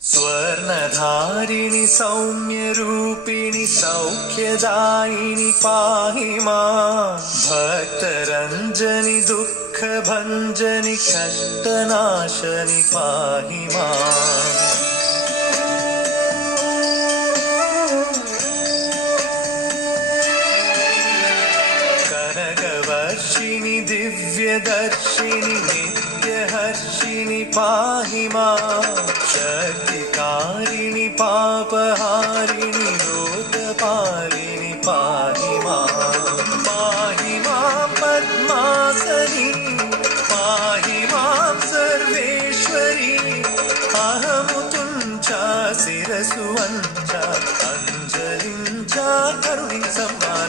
स्वर्णधारिणि सौम्यरूपिणि सौख्यदायिनि पाहि मां भक्तरञ्जनि दुःखभञ्जनि कष्टनाशनि पाहि माम् कनकवर्षिणि दिव्यदर्शिनि नित्यहर्षिणि पाहि मां शक्तिकारिणि पापहारिणि लोकपालिनि पाहि मां पद्मासनि पाहि मां सर्वेश्वरी अहमुतुं च शिरसु वञ्च अञ्जलिं च करुणि सम्मा